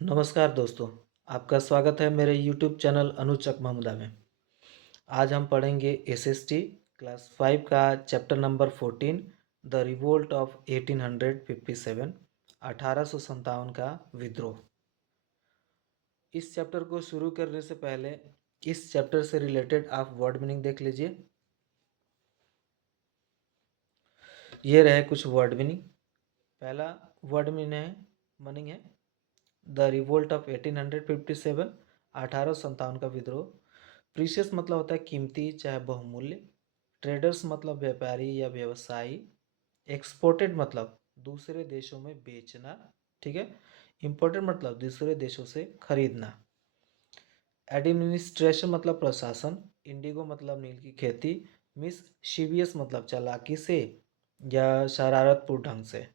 नमस्कार दोस्तों, आपका स्वागत है मेरे YouTube चैनल अनुज चक महमूदा में। आज हम पढ़ेंगे एसएसटी क्लास 5 का chapter number 14 the revolt of 1857 1857 का विद्रोह। इस चैप्टर को शुरू करने से पहले इस चैप्टर से रिलेटेड आप वर्ड मीनिंग देख लीजिए। ये रहे कुछ वर्ड मीनिंग। पहला वर्ड मीनिंग है द रिवोल्ट ऑफ 1857 1857 का विद्रोह। प्रीशियस मतलब होता है कीमती चाहे बहुमूल्य। ट्रेडर्स मतलब व्यापारी या व्यवसायी। एक्सपोर्टेड मतलब दूसरे देशों में बेचना, ठीक है। इम्पोर्टेड मतलब दूसरे देशों से खरीदना। एडमिनिस्ट्रेशन मतलब प्रशासन। इंडिगो मतलब नील की खेती। मिस शिवियस मतलब चालाकी से या शरारतपूर्ण ढंग से।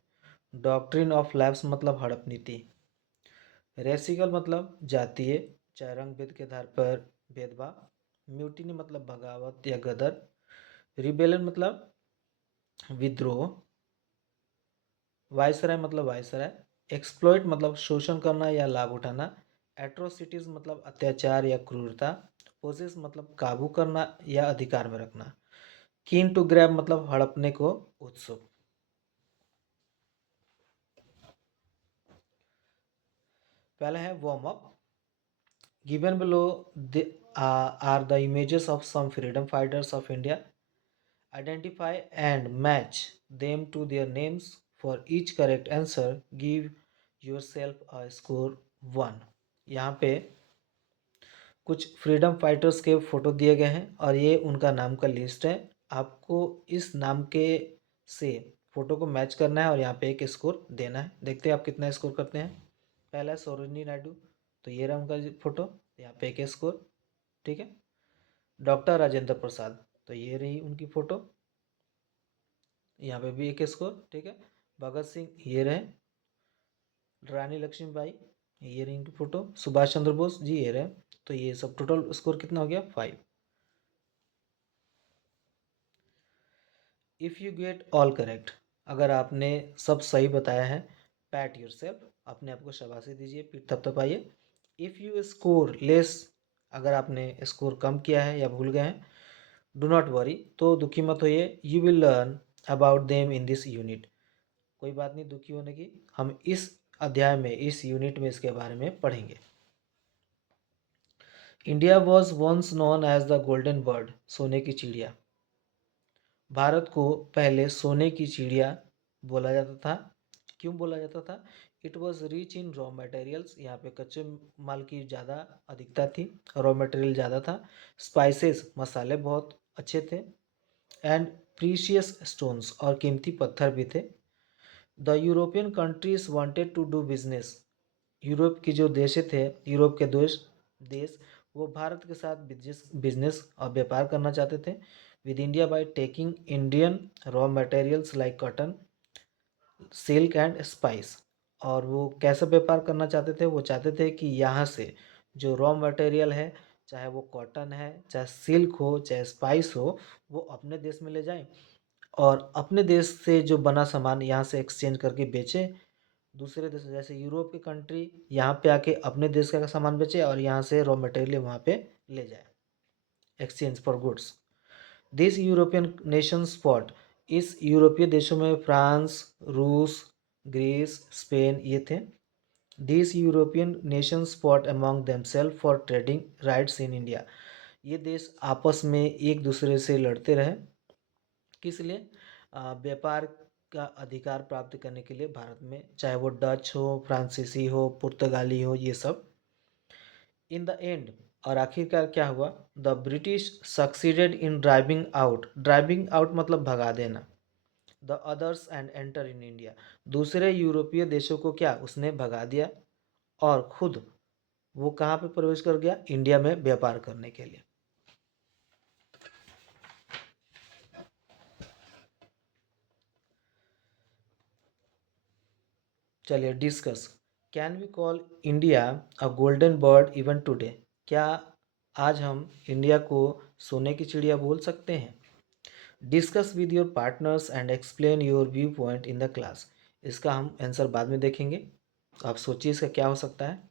डॉक्ट्रिन ऑफ लैब्स मतलब हड़प नीति। रेसिकल मतलब जातीय चाहे रंग भेद के आधार पर भेदभाव। म्यूटिनी मतलब बगावत या गदर। रिबेलियन मतलब विद्रोह। वायसराय मतलब वायसराय। एक्सप्लॉइट मतलब शोषण करना या लाभ उठाना। एट्रोसिटीज मतलब अत्याचार या क्रूरता। पोसेस मतलब काबू करना या अधिकार में रखना। कीन टू ग्रैब मतलब हड़पने को उत्सुक। पहला है warm up. Given below are the images of some freedom fighters of India. Identify and match them to their names. For each correct answer, give yourself a score 1. यहाँ पे कुछ फ्रीडम फाइटर्स के फोटो दिए गए हैं और ये उनका नाम का लिस्ट है। आपको इस नाम के से फोटो को मैच करना है और यहाँ पे एक स्कोर देना है। देखते हैं आप कितना स्कोर करते हैं। पहला है सरोजिनी नायडू, तो ये रहा उनका फोटो, यहाँ पे एक स्कोर, ठीक है। डॉक्टर राजेंद्र प्रसाद, तो ये रही उनकी फोटो, यहाँ पे भी एक स्कोर, ठीक है। भगत सिंह, ये रहे। रानी लक्ष्मीबाई, ये रही इनकी फोटो। सुभाष चंद्र बोस जी, ये रहे। तो ये सब टोटल स्कोर कितना हो गया? 5। If you get all correct, अगर आपने सब सही बताया है, पैट योर सेल्फ, अपने आप को शाबाशी दीजिए, पीठ थपथपाइए। इफ़ यू स्कोर लेस, अगर आपने स्कोर कम किया है या भूल गए हैं, डू नॉट वरी, तो दुखी मत होइए। You will learn about them in this unit, कोई बात नहीं दुखी होने की, हम इस अध्याय में, इस यूनिट में इसके बारे में पढ़ेंगे। India was once known as the golden bird, सोने की चिड़िया। भारत को पहले सोने की चिड़िया बोला जाता था। क्यों बोला जाता था? It was rich in raw materials, यहाँ पे कच्चे माल की ज़्यादा अधिकता थी, रॉ मटेरियल ज़्यादा था। स्पाइसेस, मसाले बहुत अच्छे थे। एंड प्रीशियस स्टोन्स, और कीमती पत्थर भी थे। The European countries wanted to do business, Europe की जो देश थे, यूरोप के देश वो भारत के साथ बिजनेस और व्यापार करना चाहते थे with India by taking Indian raw materials like cotton, silk and spice. और वो कैसे व्यापार करना चाहते थे? वो चाहते थे कि यहाँ से जो रॉ मटेरियल है, चाहे वो कॉटन है, चाहे सिल्क हो, चाहे स्पाइस हो, वो अपने देश में ले जाएं और अपने देश से जो बना सामान यहाँ से एक्सचेंज करके बेचे दूसरे देश, जैसे यूरोप की कंट्री यहाँ पे आके अपने देश का सामान बेचे और यहाँ से रॉ मटेरियल वहाँ पे ले जाए, exchange for goods. This European nation spot, इस यूरोपीय देशों में फ्रांस, रूस, ग्रीस, स्पेन ये थे। This European nation spot among themself for trading rights in India, ये देश आपस में एक दूसरे से लड़ते रहे, किस लिए? व्यापार का अधिकार प्राप्त करने के लिए भारत में, चाहे वो डच हो, फ्रांसीसी हो, पुर्तगाली हो, ये सब। इन द एंड, और आखिरकार क्या हुआ? The British succeeded in driving out मतलब भगा देना, the others and enter in India, दूसरे यूरोपीय देशों को क्या उसने भगा दिया और खुद वो कहाँ पे प्रवेश कर गया? इंडिया में व्यापार करने के लिए। चलिए discuss. Can we call India a golden bird even today, क्या आज हम इंडिया को सोने की चिड़िया बोल सकते हैं? Discuss with your partners and explain your view point in the class, इसका हम आंसर बाद में देखेंगे, आप सोचिए इसका क्या हो सकता है।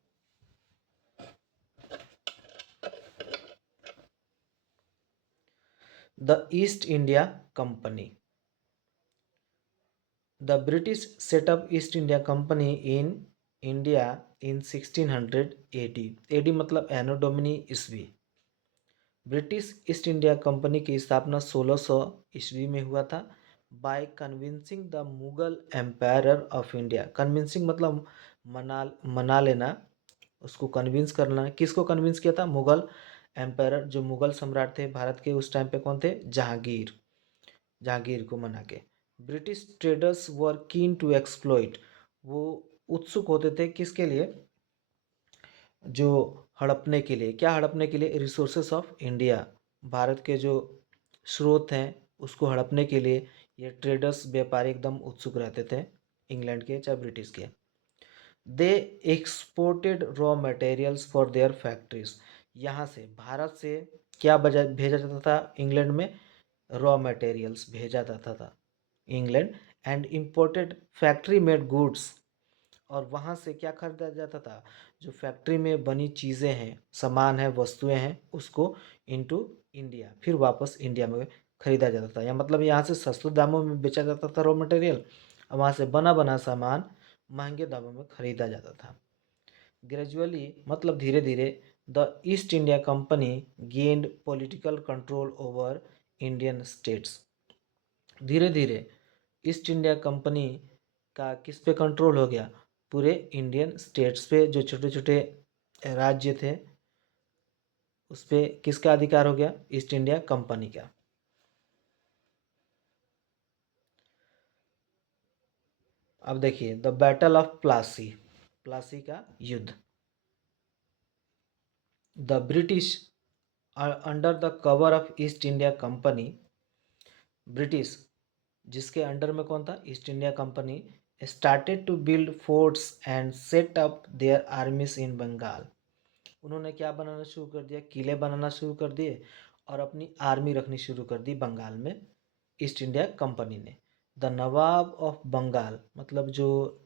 The East India Company. The British set up East India Company in India in 1600 AD. AD मतलब एनो डोमिनी ईस्वी। ब्रिटिश ईस्ट इंडिया कंपनी की स्थापना 1600 ईस्वी में हुआ था by convincing the Mughal empire of India. Convincing मतलब मना लेना, उसको कन्विंस करना। किसको कन्विंस किया था? मुगल एम्पायर, जो मुगल सम्राट थे भारत के उस टाइम पे, कौन थे? जहांगीर। जहांगीर को मना के। British traders were keen to exploit. वो उत्सुक होते थे किसके लिए? जो हड़पने के लिए। क्या हड़पने के लिए? रिसोर्सेस ऑफ इंडिया, भारत के जो स्रोत हैं उसको हड़पने के लिए ये ट्रेडर्स, व्यापारी एकदम उत्सुक रहते थे, इंग्लैंड के चाहे ब्रिटिश के। They exported raw materials for their factories. यहाँ से, भारत से क्या भेजा जाता था इंग्लैंड में? रॉ मटेरियल्स भेजा जाता था England. And imported factory made goods. और वहाँ से क्या खरीदा जाता था? जो फैक्ट्री में बनी चीज़ें हैं, सामान है, वस्तुएं हैं, उसको इनटू इंडिया, फिर वापस इंडिया में खरीदा जाता था। या मतलब यहाँ से सस्ते दामों में बेचा जाता था रॉ मटेरियल, और वहाँ से बना बना सामान महंगे दामों में खरीदा जाता था। ग्रेजुअली मतलब धीरे धीरे, the east India company gained political control over Indian states. धीरे धीरे ईस्ट इंडिया कंपनी का किस पे कंट्रोल हो गया? पूरे इंडियन स्टेट्स पे, जो छोटे छोटे राज्य थे उस पे किसका अधिकार हो गया? ईस्ट इंडिया कंपनी का। अब देखिए, the battle of Plassey. Plassey का युद्ध। The British under the cover of East India company. British जिसके अंडर में कौन था? East India company. Started to build forts and set up their armies in Bengal. उन्होंने क्या बनाना शुरू कर दिया? किले बनाना शुरू कर दिए और अपनी आर्मी रखनी शुरू कर दी बंगाल में, ईस्ट इंडिया कंपनी ने। द नवाब ऑफ बंगाल मतलब जो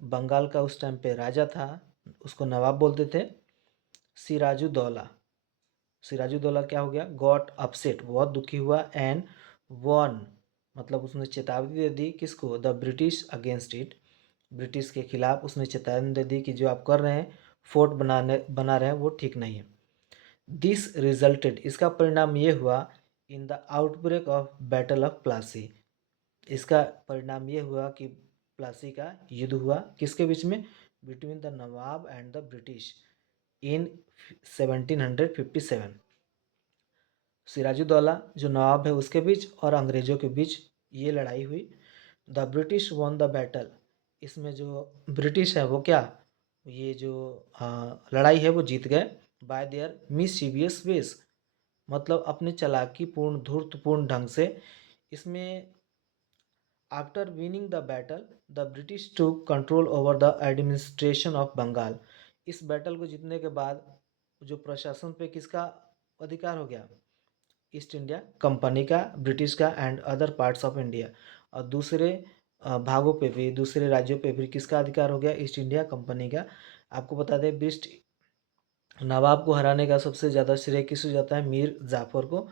बंगाल का उस टाइम पे राजा था, उसको नवाब बोलते थे। सिराजुद्दौला। सिराजुद्दौला क्या हो गया? गॉट अपसेट, बहुत दुखी हुआ। एंड वॉन मतलब उसने चेतावनी दे दी, किसको? The British against it. British के खिलाफ उसने चेतावनी दे दी कि जो आप कर रहे हैं, फोर्ट बना रहे हैं, वो ठीक नहीं है। दिस रिजल्टेड, इसका परिणाम ये हुआ, इन the outbreak of battle of Plassey. इसका परिणाम ये हुआ कि प्लासी का युद्ध हुआ, किसके बीच में? Between the nawab and the British in 1757। Sirajuddaulah जो नवाब है उसके बीच और अंग्रेजों के बीच ये लड़ाई हुई। The British won the battle. इसमें जो ब्रिटिश है वो क्या, ये जो लड़ाई है वो जीत गए। बाय देयर मिसchievous वेज, मतलब अपने चालाकीपूर्ण धूर्तपूर्ण ढंग से। इसमें after winning the battle, the British took control over the administration of Bengal. इस बैटल को जीतने के बाद जो प्रशासन पे किसका अधिकार हो गया? ईस्ट इंडिया कंपनी का, ब्रिटिश का, and other parts of India. और दूसरे भागों पे भी, दूसरे राज्यों पे भी किसका अधिकार हो गया? ईस्ट इंडिया कंपनी का। आपको बता दें, ब्रिस्ट नवाब को हराने का सबसे ज़्यादा श्रेय किसको जाता है? मीर जाफर को।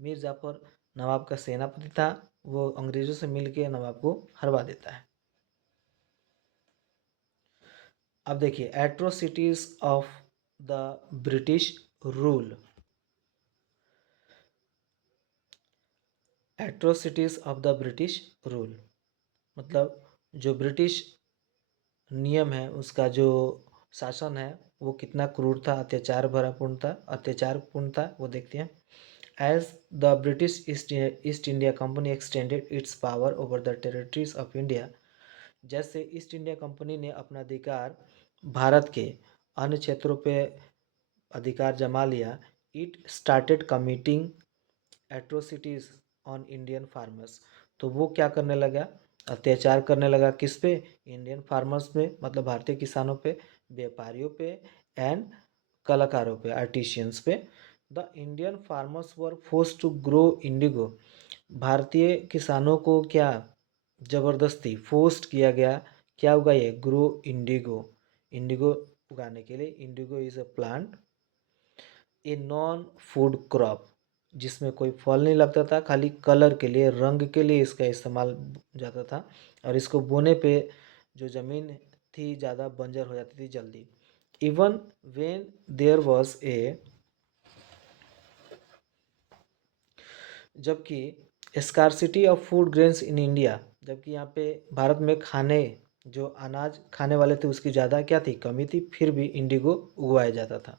मीर जाफर नवाब का सेनापति था, वो अंग्रेजों से मिलके नवाब को हरवा देता है। अब देखिए, atrocities of the British rule. Atrocities of the British rule मतलब जो ब्रिटिश नियम है, उसका जो शासन है वो कितना क्रूर था, अत्याचारपूर्ण था, वो देखते हैं। As the British East India Company extended its power over the territories of India. जैसे ईस्ट इंडिया कंपनी ने अपना अधिकार भारत के अन्य क्षेत्रों पे अधिकार जमा लिया, it started committing atrocities on Indian farmers. तो वो क्या करने लगा? अत्याचार करने लगा। किस पे? इंडियन फार्मर्स पे, मतलब भारतीय किसानों पे, व्यापारियों पे, एंड कलाकारों पे, आर्टिशियंस पे। The Indian farmers were forced to grow indigo. भारतीय किसानों को क्या जबरदस्ती फोर्स्ड किया गया, क्या उगाइए? Grow Indigo. इंडिगो उगाने के लिए। Indigo is a plant, a non food crop. जिसमें कोई फल नहीं लगता था, खाली कलर के लिए, रंग के लिए इसका इस्तेमाल जाता था। और इसको बोने पे जो ज़मीन थी ज़्यादा बंजर हो जाती थी जल्दी। Even when there was a, जबकि scarcity of food grains in India, जबकि यहाँ पे भारत में खाने, जो अनाज खाने वाले थे उसकी ज़्यादा क्या थी, कमी थी, फिर भी इंडिगो उगवाया जाता था।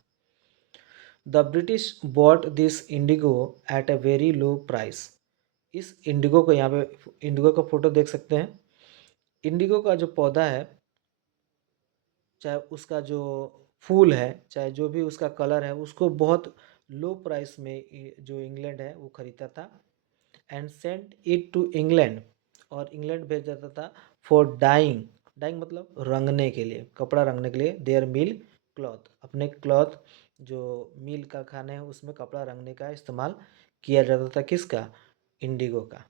The British bought this Indigo at a very low price. इस इंडिगो को, यहाँ पे इंडिगो का फोटो देख सकते हैं। इंडिगो का जो पौधा है, चाहे उसका जो फूल है, चाहे जो भी उसका कलर है, उसको बहुत लो प्राइस में जो इंग्लैंड है वो खरीदता था। And sent it to England, और इंग्लैंड भेज देता था फॉर डाइंग। डाइंग मतलब रंगने के लिए, कपड़ा रंगने के लिए। देयर मिल क्लॉथ, अपने क्लॉथ जो मिल कारखाने हैं उसमें कपड़ा रंगने का इस्तेमाल किया जाता था। किसका? इंडिगो का।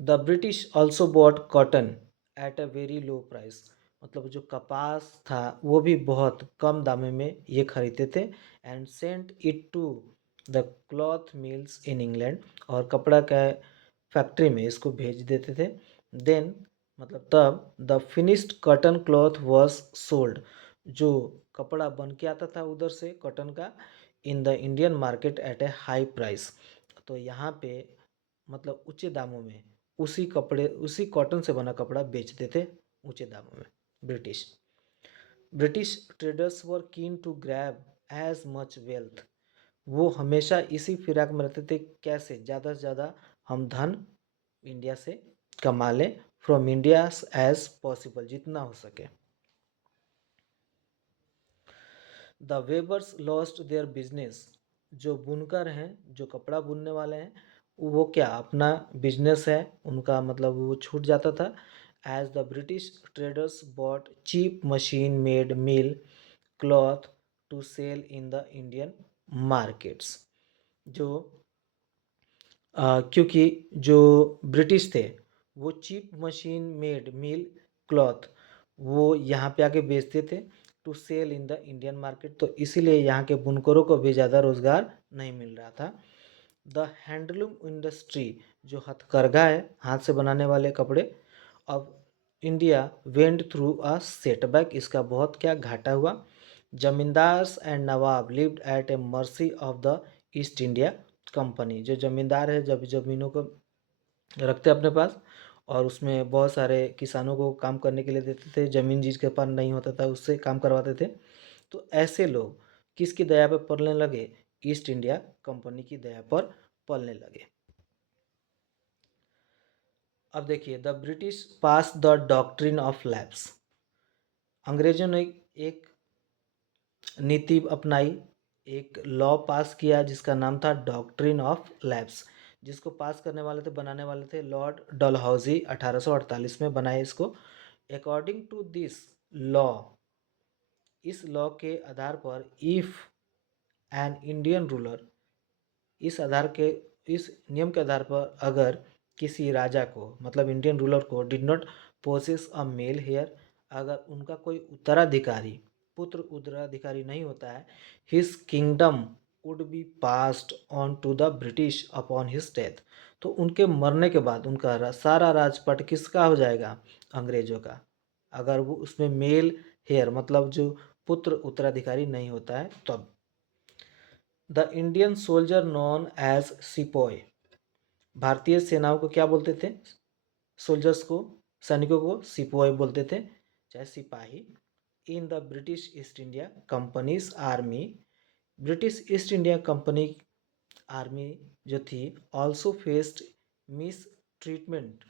The British also bought cotton at a very low price, मतलब जो कपास था वो भी बहुत कम दामों में ये खरीदते थे। And sent it to the cloth mills in England, और कपड़ा का फैक्ट्री में इसको भेज देते थे। देन मतलब तब the finished cotton cloth was sold, जो कपड़ा बन के आता था उधर से कॉटन का, इन the Indian market at A high price. तो यहाँ पे मतलब ऊंचे दामों में उसी कपड़े, उसी कॉटन से बना कपड़ा बेचते थे ऊंचे दामों में British. British traders were keen to grab as much wealth, वो हमेशा इसी फिराक में रहते थे, कैसे ज़्यादा से ज़्यादा हम धन इंडिया से कमा लें, फ्रॉम इंडिया एज पॉसिबल, जितना हो सके। The Weber's lost their business, जो बुनकर हैं, जो कपड़ा बुनने वाले हैं, वो क्या अपना बिजनेस है उनका, मतलब वो छूट जाता था। As the British traders bought cheap machine made mill cloth to sell in the Indian markets. जो क्योंकि जो ब्रिटिश थे वो cheap machine made mill cloth वो यहाँ पे आके बेचते थे, to sell in the Indian market, तो इसीलिए यहाँ के बुनकरों को भी ज़्यादा रोजगार नहीं मिल रहा था। द हैंडलूम इंडस्ट्री, जो हथकरघा है, हाथ से बनाने वाले कपड़े, अब India went through a setback, इसका बहुत क्या घाटा हुआ। Zamindars and Nawab lived eight A mercy of the east India Company, जो जमींदार है जब ज़मीनों को रखते अपने पास, और उसमें बहुत सारे किसानों को काम करने के लिए देते थे, ज़मीन जिसके पास नहीं होता था उससे काम करवाते थे। तो ऐसे लोग किसकी दया पर पलने लगे? ईस्ट इंडिया कंपनी की दया पर पलने लगे। अब देखिए, the British pass the doctrine of lapse, अंग्रेजों ने एक नीति अपनाई, एक लॉ पास किया जिसका नाम था डॉक्ट्रिन ऑफ लैप्स, जिसको पास करने वाले थे, बनाने वाले थे लॉर्ड डलहौजी, 1848 में बनाए इसको। अकॉर्डिंग टू दिस लॉ, इस लॉ के आधार पर, इफ़ एन इंडियन रूलर, इस आधार के, इस नियम के आधार पर अगर किसी राजा को, मतलब इंडियन रूलर को, did not possess a male heir, अगर उनका कोई उत्तराधिकारी, पुत्र उत्तराधिकारी नहीं होता है, his kingdom would be passed on to the British upon his death, तो उनके मरने के बाद उनका सारा राजपाट किसका हो जाएगा? अंग्रेजों का। अगर वो उसमें मेल हेयर मतलब जो पुत्र उत्तराधिकारी नहीं होता है तब। The Indian soldier known as sepoy, भारतीय सेनाओं को क्या बोलते थे? सोल्जर्स को, सैनिकों को सिपॉय बोलते थे, चाहे सिपाही। In the British East India companies army, British East India company army जो थी, ऑल्सो फेस्ड मिस ट्रीटमेंट,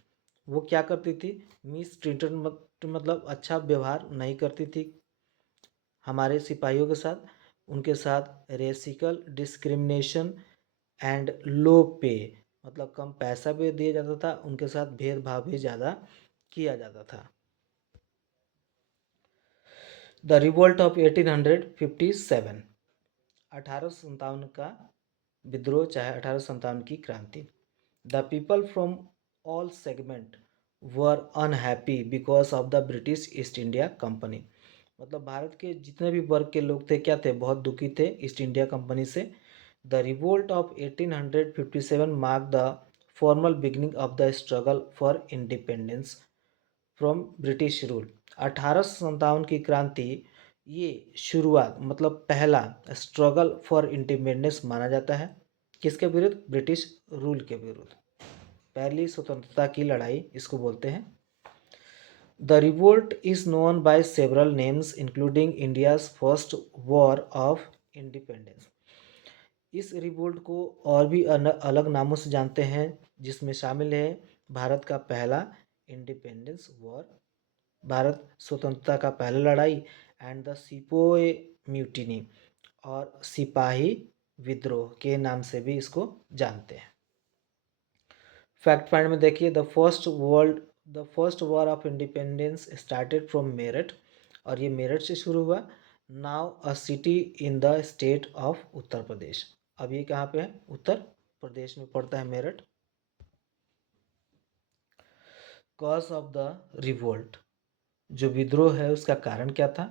वो क्या करती थी? मिस ट्रीटमेंट मतलब अच्छा व्यवहार नहीं करती थी हमारे सिपाहियों के साथ, उनके साथ रेसिकल डिस्क्रिमिनेशन एंड लो पे, मतलब कम पैसा भी दिया जाता था, उनके साथ भेदभाव भी ज़्यादा किया जाता था। द रिवोल्ट ऑफ 1857, 1857 का विद्रोह, चाहे 1857 की क्रांति। The people from all segment were unhappy because of the British East India company, मतलब भारत के जितने भी वर्ग के लोग थे क्या थे, बहुत दुखी थे ईस्ट इंडिया कंपनी से। The revolt of 1857 mark the formal beginning of the struggle for independence from British rule. 1857 की क्रांति ये शुरुआत मतलब पहला स्ट्रगल फॉर इंडिपेंडेंस माना जाता है। किसके विरुद्ध? ब्रिटिश रूल के विरुद्ध। पहली स्वतंत्रता की लड़ाई इसको बोलते हैं। The revolt is known by several names including India's first war of independence. इस रिवोल्ट को और भी अलग नामों से जानते हैं, जिसमें शामिल है भारत का पहला इंडिपेंडेंस वॉर, भारत स्वतंत्रता का पहला लड़ाई, एंड द सिपोए म्यूटिनी, और सिपाही विद्रोह के नाम से भी इसको जानते हैं। फैक्ट फाइंड में देखिए, the first war of independence started from Meerut, और ये मेरठ से शुरू हुआ। Now a city in the state of Uttar Pradesh. अब ये कहाँ पे है? उत्तर प्रदेश में पड़ता है Meerut. Cause of the revolt, जो विद्रोह है उसका कारण क्या था?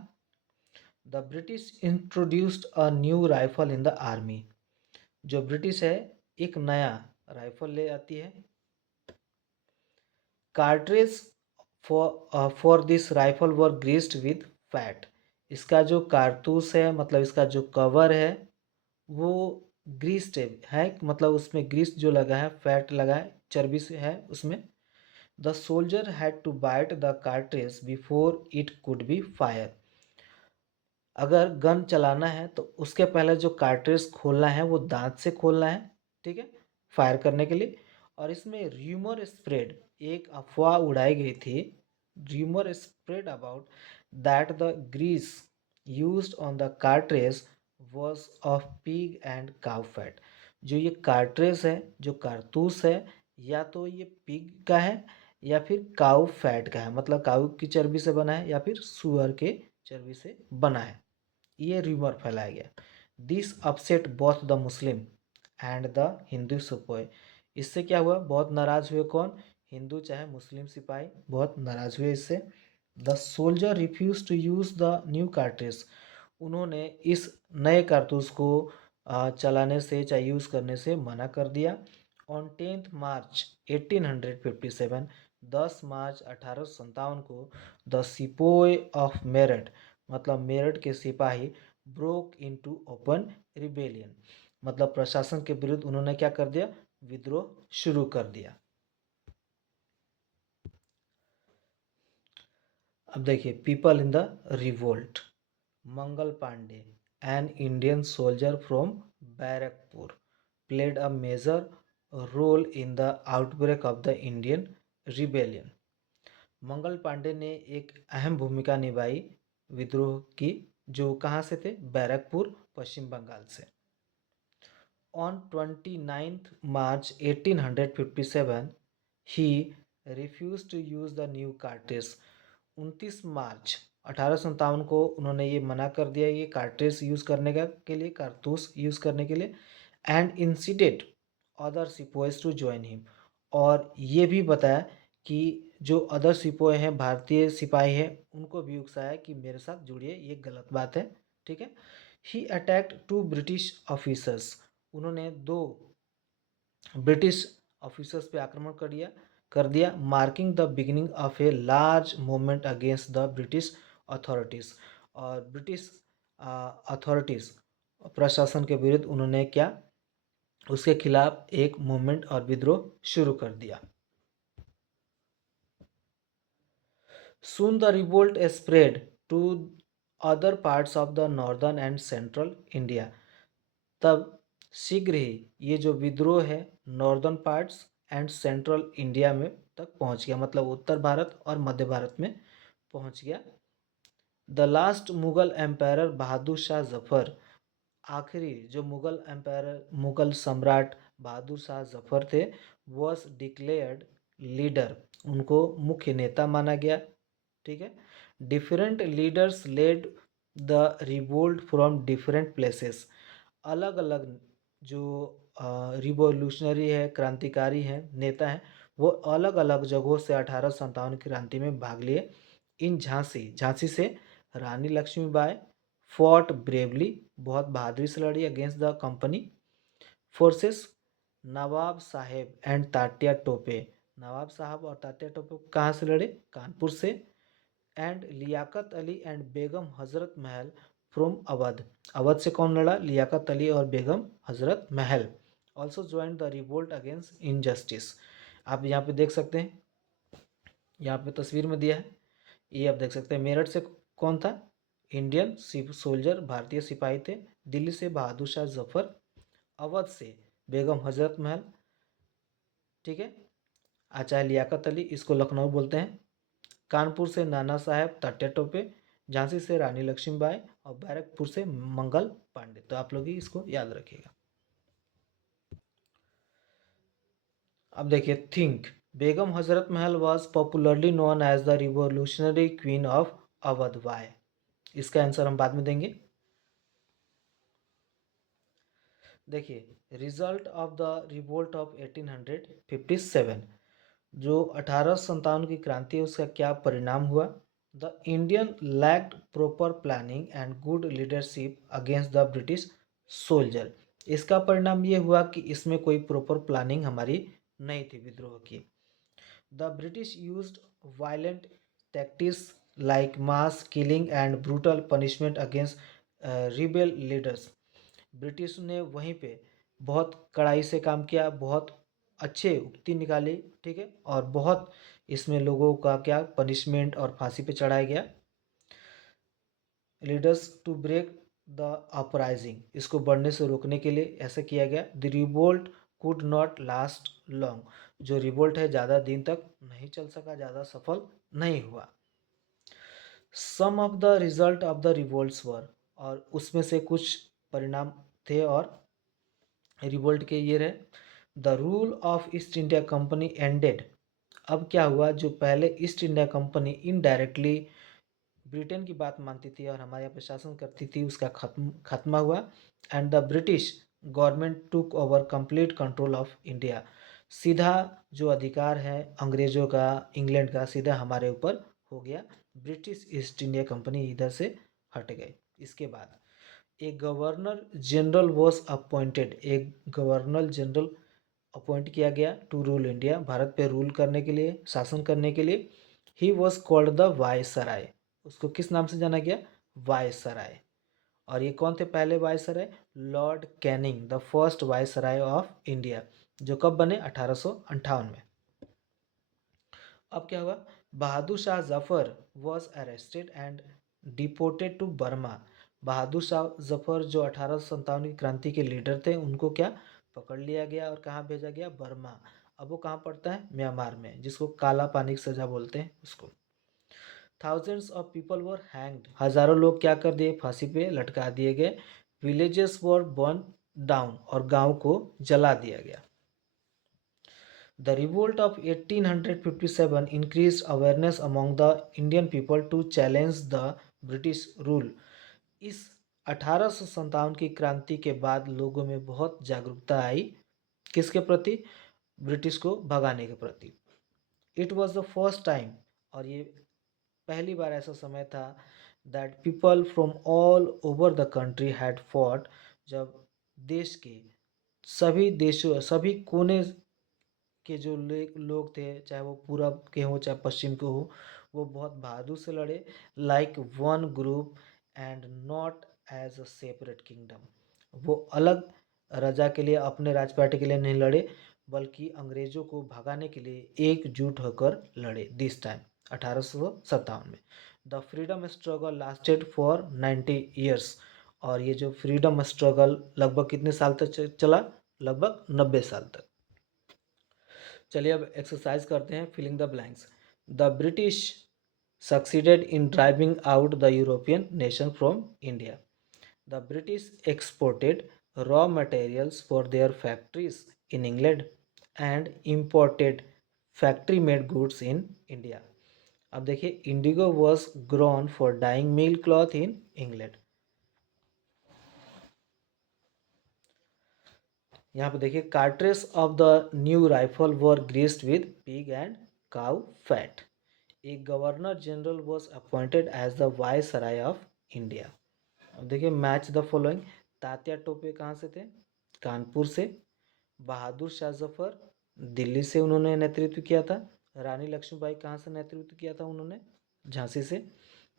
The British introduced a new rifle in the army. जो ब्रिटिश है एक नया राइफल ले आती है। Cartridge for this rifle were greased with fat. इसका जो कारतूस है मतलब इसका जो कवर है वो ग्रीस्ड है, मतलब उसमें ग्रीस जो लगा है, फैट लगा है, चर्बी से है उसमें। The soldier had to bite the cartridge before it could be fire. अगर गन चलाना है तो उसके पहले जो कार्ट्रिज खोलना है वो दांत से खोलना है, ठीक है, फायर करने के लिए। और इसमें र्यूमर स्प्रेड, एक अफवाह उड़ाई गई थी, rumour spread about that the grease used on the cartridge was of pig and cow fat. जो ये कार्ट्रिज है, जो कारतूस है, या तो ये पिग का है या फिर काउ फैट का है, मतलब काउ की चर्बी से बना है या फिर सुअर के चर्बी से बना है। ये र्यूमर फैलाया गया। This upset both the Muslim and the Hindu सिपाही। इससे क्या हुआ? बहुत नाराज हुए। कौन? हिंदू चाहे मुस्लिम सिपाही बहुत नाराज हुए इससे। The soldier refuse to use the new cartridge. उन्होंने इस नए कारतूस को चलाने से चाहे यूज करने से मना कर दिया। ऑन 10 मार्च 1857, 10 मार्च 1857 को द सिपोय ऑफ मेरठ, मतलब मेरठ के सिपाही, ब्रोक इनटू ओपन रिबेलियन, मतलब प्रशासन के विरुद्ध उन्होंने क्या कर दिया? विद्रोह शुरू कर दिया। अब देखिए, people in the revolt. Mangal Pandey, an Indian soldier from Barrackpore, played a major role in the outbreak of the Indian rebellion. Mangal Pandey ने एक अहम भूमिका निभाई विद्रोह की, जो कहाँ से थे? बैरकपुर, पश्चिम बंगाल से। On 29 March 1857 he refuse to use the new cartridge. 29 March 1857 को उन्होंने ये मना कर दिया ये कार्ट्रिज यूज करने का के लिए, कारतूस यूज करने के लिए। And incited other sepoys to join him, और ये भी बताया कि जो अदर सिपोए हैं, भारतीय सिपाही हैं, उनको भी उकसाया कि मेरे साथ जुड़िए, ये गलत बात है, ठीक है। ही अटैक्ड टू ब्रिटिश ऑफिसर्स। उन्होंने दो ब्रिटिश ऑफिसर्स पे आक्रमण कर दिया, marking the beginning of a large movement against the British authorities. और ब्रिटिश अथॉरिटीज़, प्रशासन के विरुद्ध उन्होंने क्या? उसके खिलाफ एक मूवमेंट और विद्रोह शुरू कर दिया। Soon the revolt spread to other parts of the northern and central India. तब शीघ्र ही ये जो विद्रोह है northern parts and central India में तक पहुंच गया, मतलब उत्तर भारत और मध्य भारत में पहुंच गया। द लास्ट मुगल एम्पायर बहादुर शाह जफर, आखिरी जो मुगल एम्पायर, मुगल सम्राट बहादुर शाह जफर थे, वॉज डिक्लेयर्ड लीडर, उनको मुख्य नेता माना गया, ठीक है। Different leaders led the revolt from different places. अलग अलग जो रिवोल्यूशनरी है, क्रांतिकारी हैं, नेता हैं, वो अलग अलग जगहों से 1857 क्रांति में भाग लिए। इन झांसी, झांसी से रानी लक्ष्मीबाई फॉट ब्रेवली, बहुत बहादुरी से लड़ी against the company forces. Nawab Sahib and Tatya Tope, Nawab Sahab और तात्या टोपे कहाँ से लड़े? कानपुर से। And Liaquat Ali and Begum Hazrat Mahal from Awadh, Awadh से कौन लड़ा? लियाकत अली और बेगम हजरत महल। Also join the revolt against injustice. आप यहाँ पे देख सकते हैं, यहाँ पे तस्वीर में दिया है, ये आप देख सकते हैं। मेरठ से कौन था? इंडियन सोल्जर, भारतीय सिपाही थे। दिल्ली से बहादुर शाह जफर, अवध से बेगम हजरत महल, ठीक है। अच्छा, लियाकत अली, इसको लखनऊ बोलते हैं। कानपुर से नाना साहेब तात्या टोपे, झांसी से रानी लक्ष्मीबाई और बैरकपुर से मंगल पांडे। तो आप लोग ही इसको याद रखिएगा। अब देखिए, think. Begum Hazrat Mahal was popularly known as the revolutionary queen of Awadh. Why? इसका आंसर हम बाद में देंगे। देखिए, result of the revolt of 1857, जो 1857 की क्रांति है उसका क्या परिणाम हुआ? The Indian lacked proper planning and good leadership against the British soldier. इसका परिणाम ये हुआ कि इसमें कोई प्रॉपर प्लानिंग हमारी नहीं थी विद्रोह की। The British used violent tactics like mass killing and brutal punishment against rebel leaders। British ने वहीं पे बहुत कड़ाई से काम किया, बहुत अच्छे उक्ति निकाली, ठीक है, और बहुत इसमें लोगों का क्या पनिशमेंट और फांसी पे चढ़ाया गया। Leaders to break the uprising, इसको बढ़ने से रोकने के लिए ऐसा किया गया। The revolt could not last long, जो रिवोल्ट है ज़्यादा दिन तक नहीं चल सका, ज़्यादा सफल नहीं हुआ। Some of the result of the revolts were, और उसमें से कुछ परिणाम थे और रिवोल्ट के ये रहे। The rule of East India company ended. अब क्या हुआ, जो पहले east India company indirectly Britain की बात मानती थी और हमारे यहाँ पे शासन करती थी, उसका खात्मा हुआ। And the British government took over complete control of India. सीधा जो अधिकार है अंग्रेजों का, इंग्लैंड का, सीधा हमारे ऊपर हो गया। ब्रिटिश ईस्ट इंडिया कंपनी इधर से हट गई। इसके बाद एक गवर्नर जनरल वॉज अपॉइंटेड, एक गवर्नर जनरल अपॉइंट किया गया टू रूल इंडिया, भारत पे रूल करने के लिए, शासन करने के लिए। ही वॉज कॉल्ड द वायसराय, उसको किस नाम से जाना गया? वायसराय। और ये कौन थे पहले viceroy? Lord Canning, the first viceroy of India, जो कब बने? 1858 में। अब क्या हुआ? Bahadur Shah Zafar was arrested and deported to Burma. Bahadur Shah Zafar जो 1857 की क्रांति के लीडर थे, उनको क्या पकड़ लिया गया और कहाँ भेजा गया? बर्मा। अब वो कहाँ पड़ता है? म्यांमार में, जिसको काला पानी की सजा बोलते हैं उसको। Thousands of people were hanged, हजारों लोग क्या कर दिए? फांसी पे लटका दिए गए। विलेजेस वर बर्न डाउन, और गांव को जला दिया गया। The revolt of 1857 increased awareness among the Indian people to challenge the British rule। इस 1857 की क्रांति के बाद लोगों में बहुत जागरूकता आई, किसके प्रति? ब्रिटिश को भगाने के प्रति। It was the first time, और ये पहली बार ऐसा समय था, that people from all over the country had fought, जब देश के सभी देशों, सभी कोने के जो लोग थे, चाहे वो पूरब के हो चाहे पश्चिम के हो, वो बहुत बहादुर से लड़े, like one group and not as a separate kingdom. वो अलग राजा के लिए, अपने राजपाट के लिए नहीं लड़े, बल्कि अंग्रेजों को भगाने के लिए एकजुट होकर लड़े। दिस टाइम 1857 में। The freedom struggle lasted for 90 years, और ये जो फ्रीडम स्ट्रगल लगभग कितने साल तक चला? लगभग 90 साल तक। चलिए अब एक्सरसाइज करते हैं, filling the blanks. The British succeeded in driving out the European nation from India. The British exported raw materials for their factories in England and imported factory made goods in India. अब देखिए, indigo was grown for dyeing mill cloth in England. यहाँ पे देखिए, cartridges of the new rifle were greased with pig and cow fat. A governor general was appointed as the viceroy of India. अब देखिए match the following. Tatya Tope कहाँ से थे? कानपुर से। बहादुर शाह जफर दिल्ली से उन्होंने नेतृत्व किया था। रानी लक्ष्मीबाई कहाँ से नेतृत्व किया था उन्होंने? झांसी से।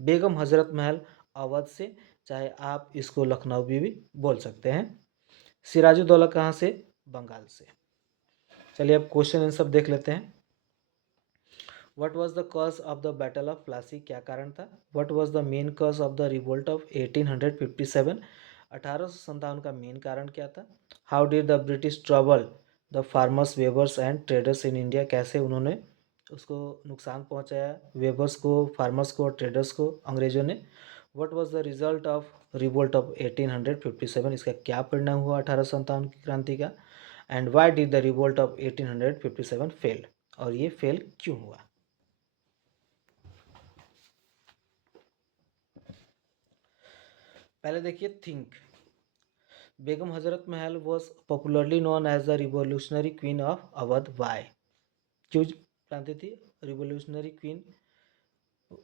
बेगम हजरत महल अवध से, चाहे आप इसको लखनऊ भी बोल सकते हैं। सिराजुद्दौला कहाँ से? बंगाल से। चलिए अब क्वेश्चन आंसर देख लेते हैं। What was the cause of the battle of Plassey? क्या कारण था? What was the main cause of the revolt of 1857? 1857 का मेन कारण क्या था? How did the British trouble the farmers, Weber's and traders in India? कैसे उन्होंने उसको नुकसान पहुंचाया, वेबर्स को, फार्मर्स को और ट्रेडर्स को अंग्रेजों ने? What was the result of revolt of 1857? इसका क्या परिणाम हुआ 1857 की क्रांति का? And why did the revolt of 1857 fail? और ये फेल क्यों हुआ? पहले देखिए think. Begum Hazrat Mahal was popularly known as the revolutionary queen of Awadh. Why? क्यों जानती थी रिवोल्यूशनरी क्वीन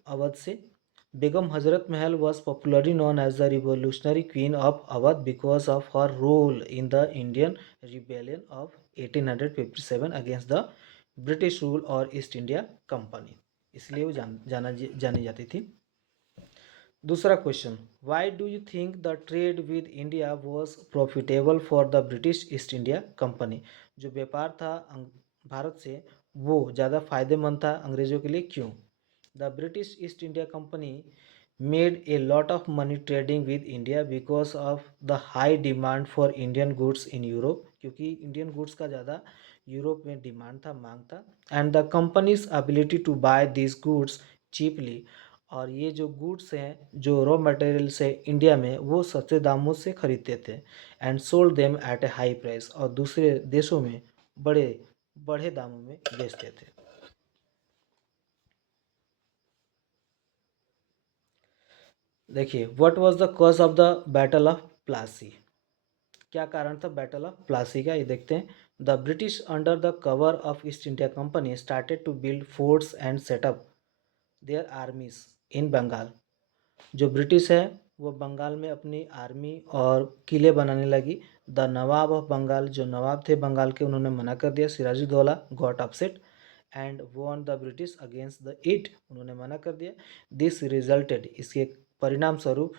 अवध से? Begum Hazrat Mahal was popularly known as the revolutionary queen of Awadh because of her role in the Indian rebellion of 1857 against the British rule और East India Company, इसलिए वो जानी जाती थी। दूसरा question, why do you think the trade with India was profitable for the British East India Company? जो व्यापार था भारत से वो ज़्यादा फायदेमंद था अंग्रेजों के लिए, क्यों? The British East India Company made a lot of money trading with India because of the high demand for Indian goods in Europe, क्योंकि इंडियन गुड्स का ज़्यादा यूरोप में डिमांड था, मांग था। And the company's ability to buy this goods cheaply, और ये जो गुड्स हैं, जो रॉ मटेरियल्स है इंडिया में, वो सस्ते दामों से खरीदते थे। And sold them at A high price, और दूसरे देशों में बड़े बढ़े दामों में बेचते थे। देखिए what was the cause of the battle of Plassey? क्या कारण था बैटल ऑफ प्लासी का, ये देखते हैं। The British under the cover of East India company started to build forts and set up their armies in Bengal. जो ब्रिटिश है वो बंगाल में अपनी आर्मी और किले बनाने लगी। द नवाब ऑफ बंगाल, जो नवाब थे बंगाल के, उन्होंने मना कर दिया। Sirajuddaulah got upset and won the British against the it, उन्होंने मना कर दिया। दिस रिजल्टेड, इसके परिणाम स्वरूप,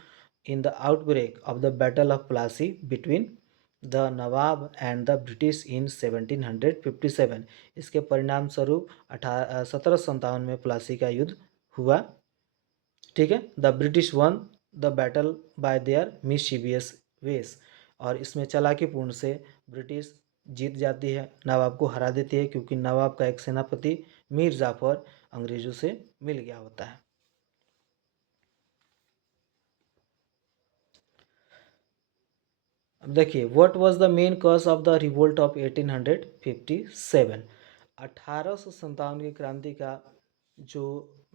in the outbreak of the battle of Plassey between the nawab and the British in 1757। इसके परिणाम स्वरूप 1757 में प्लासी का युद्ध हुआ। ठीक है, the British won the battle by their mischievous ways, और इसमें चालाकीपूर्ण से ब्रिटिश जीत जाती है, नवाब को हरा देती है, क्योंकि नवाब का एक सेनापति मीर जाफर अंग्रेजों से मिल गया होता है। अब देखिए what was the main cause of the revolt of 1857? 1857 की क्रांति का जो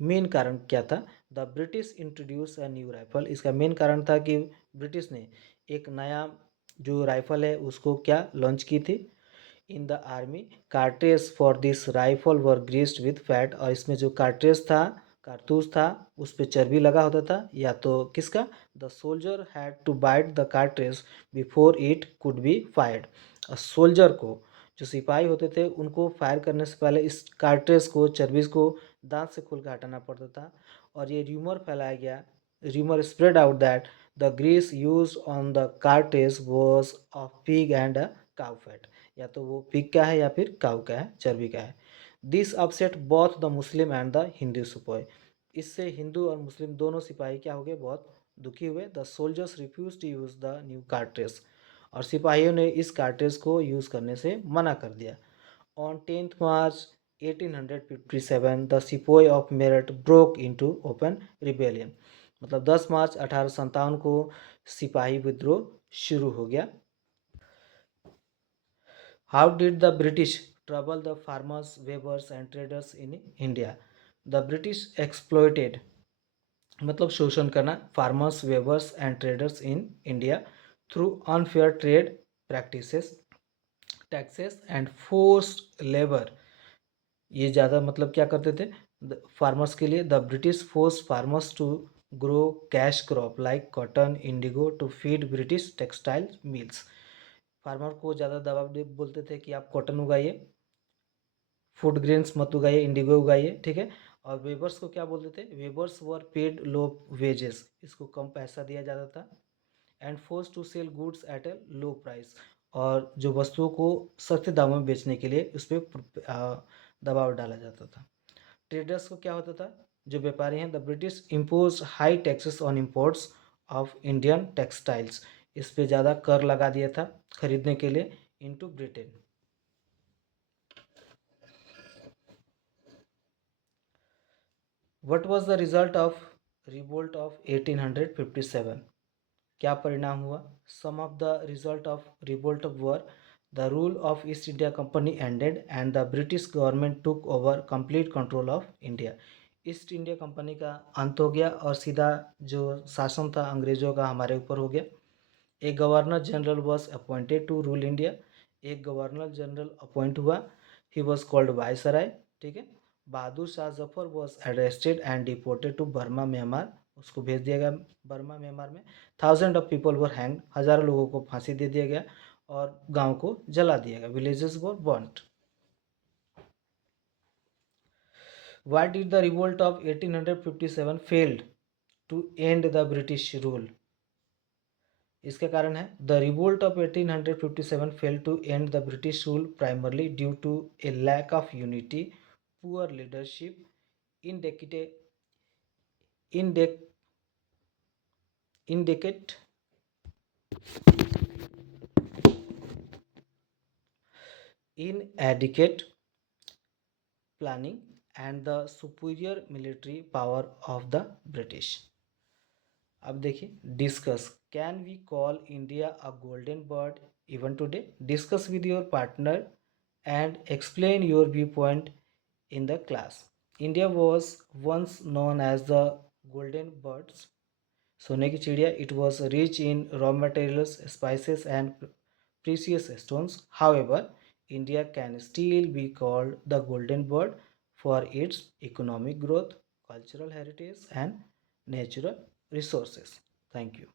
मेन कारण क्या था? The British introduce a new rifle, इसका मेन कारण था कि ब्रिटिश ने एक नया जो राइफल है उसको क्या लॉन्च की थी in the army. Cartridge for this rifle were greased with fat, और इसमें जो कार्ट्रेज था, कारतूस था, उस पर चर्बी लगा होता था, या तो किसका? The soldier had to bite the cartridge before it could be fired. और सोल्जर को, जो सिपाही होते थे, उनको फायर करने से पहले इस कार्ट्रेज को, चर्बी को दांत से खोल कर हटाना पड़ता था। और ये र्यूमर फैलाया गया, rumour spread out that the grease use on the cartridge was of pig and cow fat, या तो वो पिग का है या फिर काऊ का है, चर्बी का है। This upset both the Muslim and the Hindu सिपाही, इससे हिंदू और मुस्लिम दोनों सिपाही क्या हो गए? बहुत दुखी हुए। The soldiers refuse to use the new cartridge, और सिपाहियों ने इस कार्ट्रेज को यूज करने से मना कर दिया। On 10th March 1857 the sepoy of Meerut broke into open rebellion, मतलब 10 मार्च 1857 को सिपाही विद्रोह शुरू हो गया। How did the British trouble the farmers, weavers and traders in India? The British exploited, मतलब शोषण करना, farmers, weavers and traders in India through unfair trade practices, taxes and forced labour. ये ज़्यादा मतलब क्या करते थे फार्मर्स के लिए। The British force farmers to grow cash crop like cotton indigo to feed British textile mills. Farmer को ज़्यादा दबाव दे बोलते थे कि आप कॉटन उगाइए, फूड ग्रेन्स मत उगाइए, इंडिगो उगाइए, ठीक है। और वेबर्स को क्या बोलते थे, weavers were paid low wages, इसको कम पैसा दिया जाता था। And force to sell goods at a low price, और जो वस्तुओं को सस्ते दामों में बेचने के लिए उस पर दबाव डाला जाता था। ट्रेडर्स को क्या होता था, जो व्यापारी हैं, the British impose high taxes on imports of Indian textiles, इस पे ज़्यादा कर लगा दिया था खरीदने के लिए into Britain. What was the result of revolt of 1857? क्या परिणाम हुआ? Some of the result of revolt were the rule of East India company ended and the British government took over complete control of India. East India company का अंत हो गया और सीधा जो शासन था अंग्रेजों का हमारे ऊपर हो गया। एक governor general was appointed to rule India, एक गवर्नर जनरल अपॉइंट हुआ, ही वॉज कॉल्ड वायसराय, ठीक है। Bahadur Shah Zafar was arrested and deported to Burma Myanmar, उसको भेज दिया गया बर्मा म्यांमार में। Thousand of people were hang, हजारों लोगों को फांसी दे दिया गया और गांव को जला दिया गया, villages were burned. Why did the revolt of 1857 failed to end the British rule? इसका कारण है the revolt of 1857 fail to end the British rule primarily due to a lack of unity, poor leadership, inadequate inadequate inadequate planning and the superior military power of the British. अब देखिए, discuss, can we call India a golden bird even today? Discuss with your partner and explain your view point in the class. India was once known as the golden birds, सोने की चिड़िया। It was rich in raw materials, spices and precious stones. However, India can still be called the golden bird for its economic growth, cultural heritage, and natural resources. Thank you.